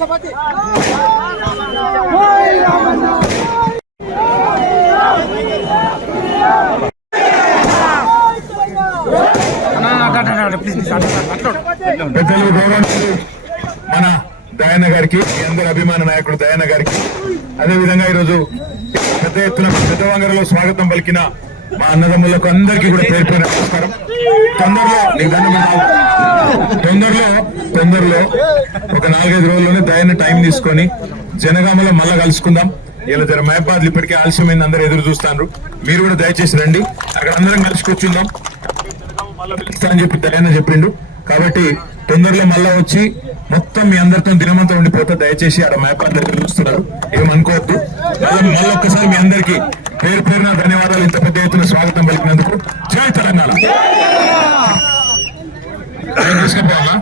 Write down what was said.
పెద్దలు గౌరవనీయులు మన దయాన్న గారికి, మీ అందరి అభిమాన నాయకుడు దయాన్న గారికి, అదేవిధంగా ఈరోజు పెద్ద ఎత్తున పెద్దవంగరలో స్వాగతం పలికిన మా అన్నదమ్ములకు అందరికీ కూడా పేరు పేరు నమస్కారం. తొందరలో ఒక 4-5 రోజుల్లోనే దయాన్న టైం తీసుకొని జనగామలో మళ్ళా కలుసుకుందాం. ఇలా జర మహబాద్లు ఇప్పటికే ఆలస్యమైంది, అందరూ ఎదురు చూస్తాను. మీరు కూడా దయచేసి రండి, అక్కడ అందరం కలిసి కూర్చుందాం. మళ్ళా పిలుస్తా అని చెప్పి దయాన్న చెప్పిండు. కాబట్టి తొందరలో మళ్ళా వచ్చి మొత్తం మీ అందరితో దినమంతా ఉండిపోతే దయచేసి ఆడ మహబాద్ దగ్గర చూస్తున్నారు, ఏమనుకోవద్దు. మళ్ళీ ఒక్కసారి మీ అందరికీ పేరు పేరున ధన్యవాదాలు. ఇంత పెద్ద ఎత్తున స్వాగతం పలికినందుకు. జై తెలంగాణ. తీసుకుపోవా